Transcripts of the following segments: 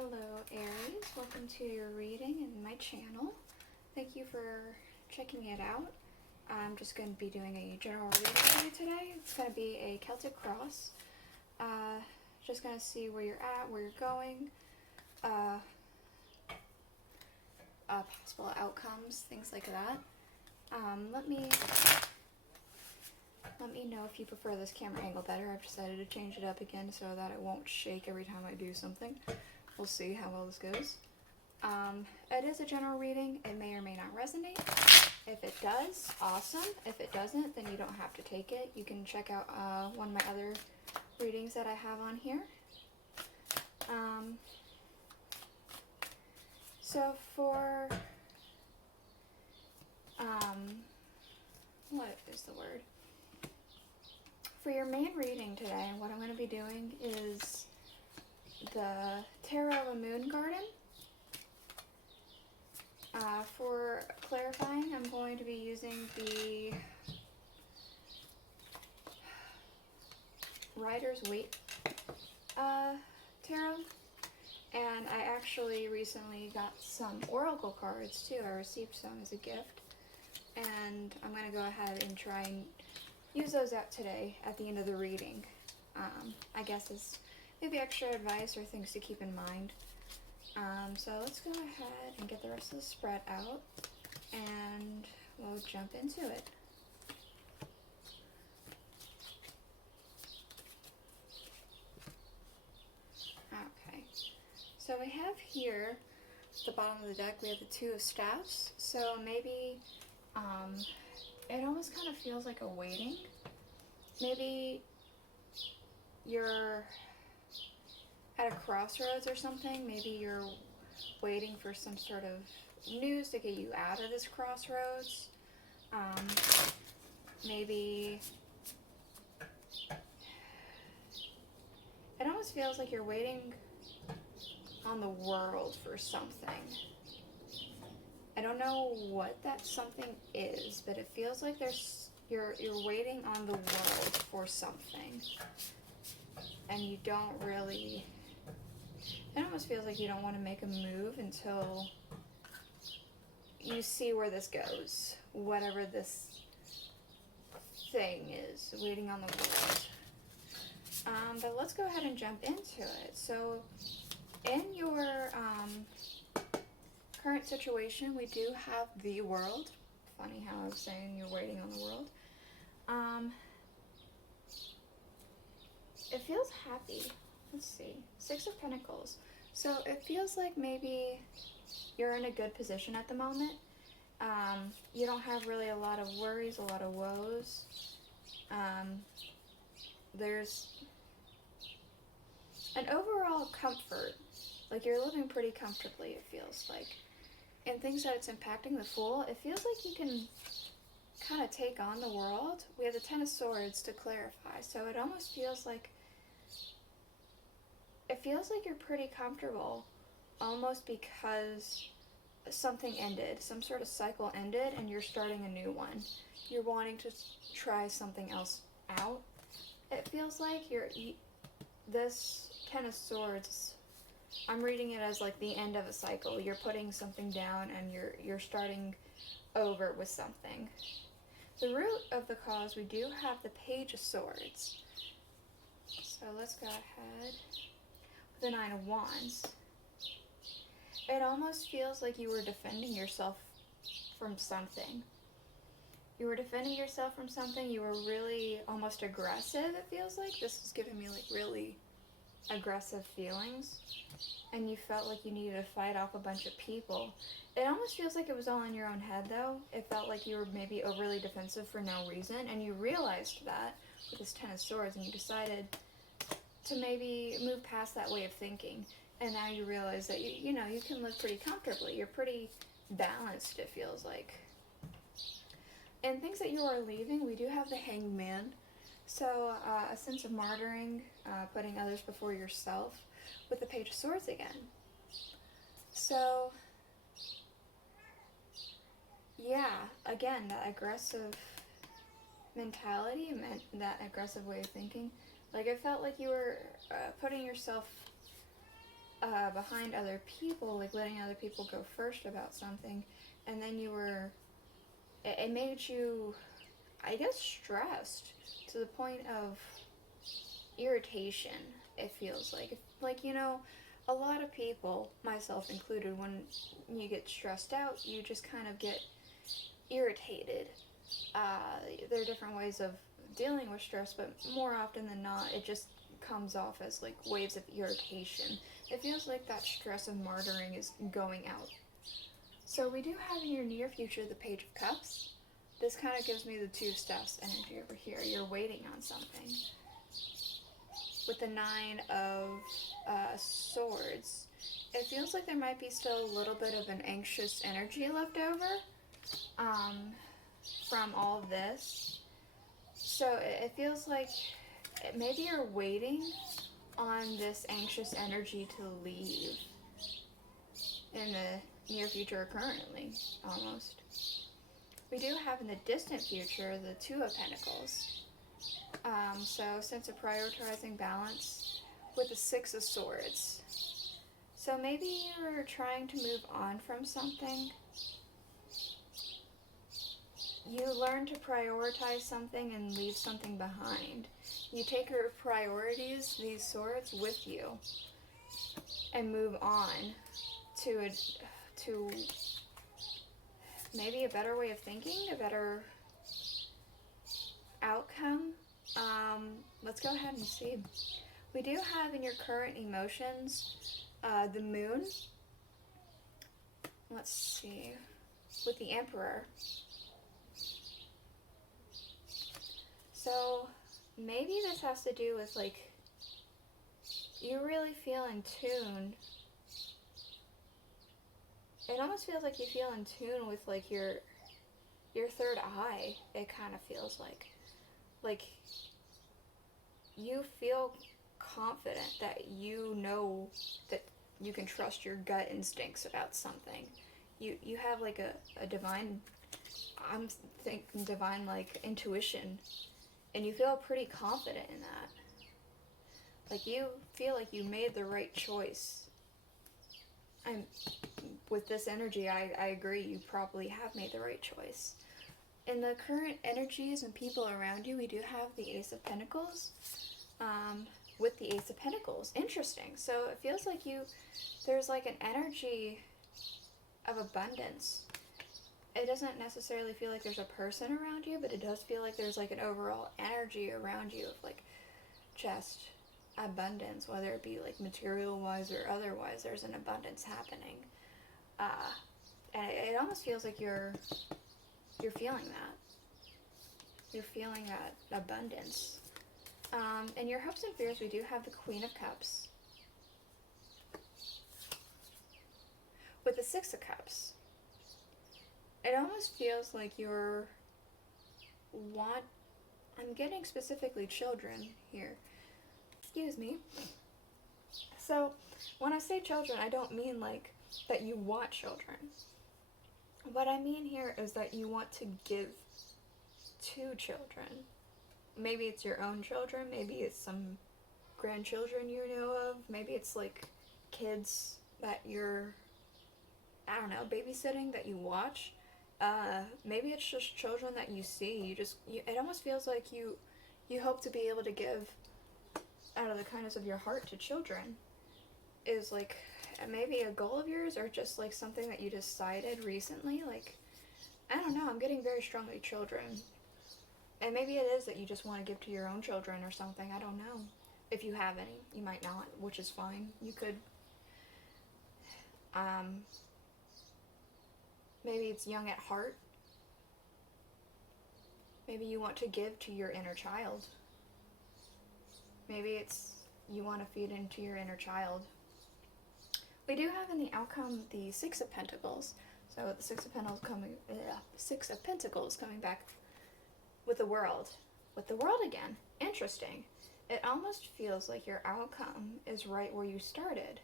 Hello Aries, welcome to your reading in my channel. Thank you for checking it out. I'm just going to be doing a general reading for you today. It's going to be a Celtic cross. Just going to see where you're at, where you're going, possible outcomes, things like that. Let me know if you prefer this camera angle better. I've decided to change it up again so that it won't shake every time I do something. We'll see how well this goes. It is a general reading. It may or may not resonate. If it does, awesome. If it doesn't, then you don't have to take it. You can check out one of my other readings that I have on here. So for, what is the word? For your main reading today, what I'm going to be doing is the Tarot of a Moon Garden. For clarifying, I'm going to be using the Riders-Waite tarot, and I actually recently got some oracle cards too. I received some as a gift, and I'm going to go ahead and try and use those out today at the end of the reading. I guess as maybe extra advice or things to keep in mind. So let's go ahead and get the rest of the spread out, and we'll jump into it. Okay, so we have here at the bottom of the deck, we have the Two of Staffs. So maybe it almost kind of feels like a waiting. Maybe you're at a crossroads or something. Maybe you're waiting for some sort of news to get you out of this crossroads. Maybe it almost feels like you're waiting on the world for something. I don't know what that something is, but it feels like you're waiting on the world for something, and you don't really. It almost feels like you don't want to make a move until you see where this goes, whatever this thing is, waiting on the world. But let's go ahead and jump into it. So in your current situation, we do have the world. Funny how I was saying you're waiting on the world. It feels happy. Let's see. Six of Pentacles. So it feels like maybe you're in a good position at the moment. You don't have really a lot of worries, a lot of woes. There's an overall comfort. Like you're living pretty comfortably, it feels like. And things that it's impacting the Fool, it feels like you can kind of take on the world. We have the Ten of Swords to clarify. So it almost feels like you're pretty comfortable, almost because something ended, some sort of cycle ended, and you're starting a new one. You're wanting to try something else out. It feels like this Ten of Swords, I'm reading it as like the end of a cycle. You're putting something down and you're starting over with something. The root of the cause, we do have the Page of Swords. So let's go ahead. The Nine of Wands. It almost feels like you were defending yourself from something. You were defending yourself from something. You were really almost aggressive, it feels like. This is giving me like really aggressive feelings. And you felt like you needed to fight off a bunch of people. It almost feels like it was all in your own head though. It felt like you were maybe overly defensive for no reason. And you realized that with this Ten of Swords, and you decided to maybe move past that way of thinking, and now you realize that you can live pretty comfortably. You're pretty balanced, it feels like. And things that you are leaving, we do have the Hanged Man. So a sense of martyring, putting others before yourself, with the Page of Swords again. So yeah, again, that aggressive mentality, that aggressive way of thinking. Like, it felt like you were putting yourself behind other people, like letting other people go first about something, and then it made you, I guess, stressed to the point of irritation, it feels like, a lot of people, myself included, when you get stressed out, you just kind of get irritated. There are different ways of dealing with stress, but more often than not, it just comes off as like waves of irritation. It feels like that stress of martyring is going out. So we do have in your near future the Page of Cups. This kind of gives me the Two of Staffs energy over here. You're waiting on something. With the Nine of Swords, it feels like there might be still a little bit of an anxious energy left over from all of this. So it feels like maybe you're waiting on this anxious energy to leave in the near future or currently, almost. We do have in the distant future the Two of Pentacles. So sense of prioritizing balance with the Six of Swords. So maybe you're trying to move on from something. You learn to prioritize something and leave something behind. You take your priorities, these swords, with you and move on to maybe a better way of thinking, a better outcome. Let's go ahead and see. We do have in your current emotions the Moon. Let's see. With the Emperor. So maybe this has to do with like you really feel in tune. It almost feels like you feel in tune with like your third eye. It kind of feels like you feel confident that you know that you can trust your gut instincts about something. You have like a divine, I'm thinking divine like intuition, and you feel pretty confident in that. Like you feel like you made the right choice. And with this energy, I agree, you probably have made the right choice. In the current energies and people around you, we do have the Ace of Pentacles. With the Ace of Pentacles. Interesting. So it feels like there's like an energy of abundance. It doesn't necessarily feel like there's a person around you, but it does feel like there's like an overall energy around you of like just abundance, whether it be like material wise or otherwise. There's an abundance happening. And it almost feels like you're feeling that. You're feeling that abundance. In your hopes and fears, we do have the Queen of Cups. With the Six of Cups, it almost feels like I'm getting specifically children here. Excuse me. So, when I say children, I don't mean like that you want children. What I mean here is that you want to give to children. Maybe it's your own children, maybe it's some grandchildren you know of, maybe it's like kids that you're, I don't know, babysitting that you watch. Maybe it's just children that you see. It almost feels like you hope to be able to give out of the kindness of your heart to children. Is like maybe a goal of yours, or just like something that you decided recently. Like, I don't know, I'm getting very strongly children. And maybe it is that you just want to give to your own children or something. I don't know. If you have any. You might not, which is fine. You could. Maybe it's young at heart. Maybe you want to give to your inner child. Maybe it's you want to feed into your inner child. We do have in the outcome the Six of Pentacles. So the Six of Pentacles coming back with the World. With the World again. Interesting. It almost feels like your outcome is right where you started.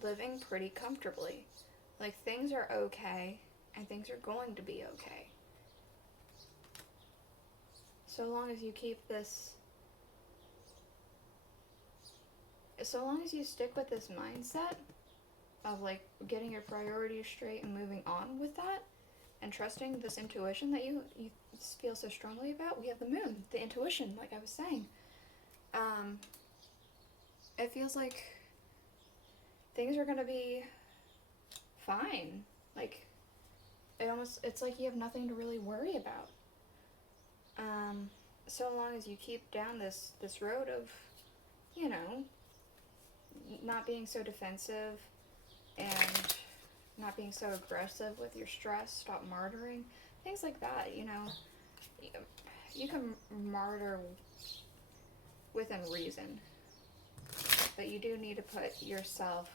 Living pretty comfortably. Like things are okay, and things are going to be okay. So long as you keep this so long as you stick with this mindset of like getting your priorities straight and moving on with that and trusting this intuition that you feel so strongly about, we have the moon, the intuition, like I was saying. It feels like things are gonna be fine. Like, it's like you have nothing to really worry about. So long as you keep down this road of, you know, not being so defensive and not being so aggressive with your stress, stop martyring, things like that, you know. You can martyr within reason, but you do need to put yourself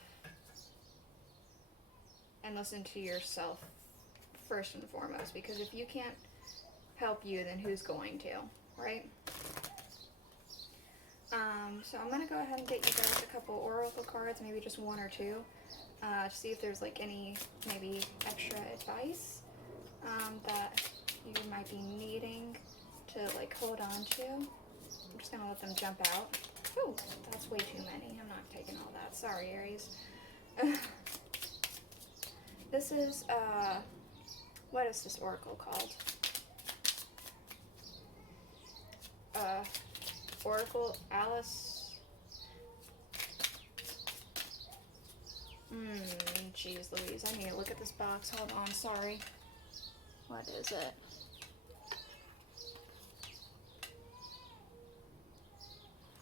and listen to yourself first and foremost, because if you can't help you, then who's going to, right? So I'm going to go ahead and get you guys a couple oracle cards, maybe just one or two, to see if there's like any maybe extra advice that you might be needing to like hold on to. I'm just going to let them jump out. Ooh, that's way too many. I'm not taking all that. Sorry, Aries. This is, what is this oracle called? Oracle Alice. Jeez Louise, I need to look at this box. Hold on, sorry. What is it?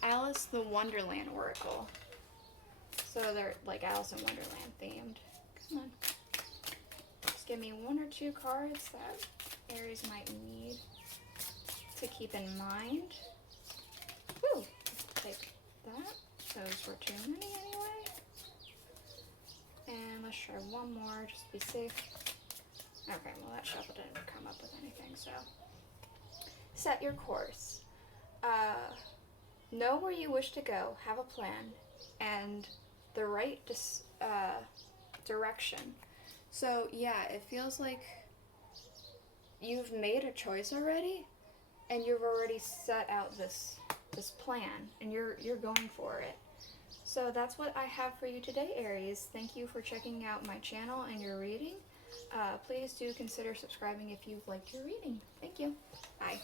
Alice the Wonderland Oracle. So they're like Alice in Wonderland themed. Come on. Just give me one or two cards that Aries might need to keep in mind. Woo! Take that. Those were too many anyway. And let's try one more just to be safe. Okay, well that shuffle didn't come up with anything, so. Set your course. Know where you wish to go, have a plan, and the right direction. So yeah, it feels like you've made a choice already, and you've already set out this plan, and you're going for it. So that's what I have for you today, Aries. Thank you for checking out my channel and your reading. Please do consider subscribing if you've liked your reading. Thank you. Bye.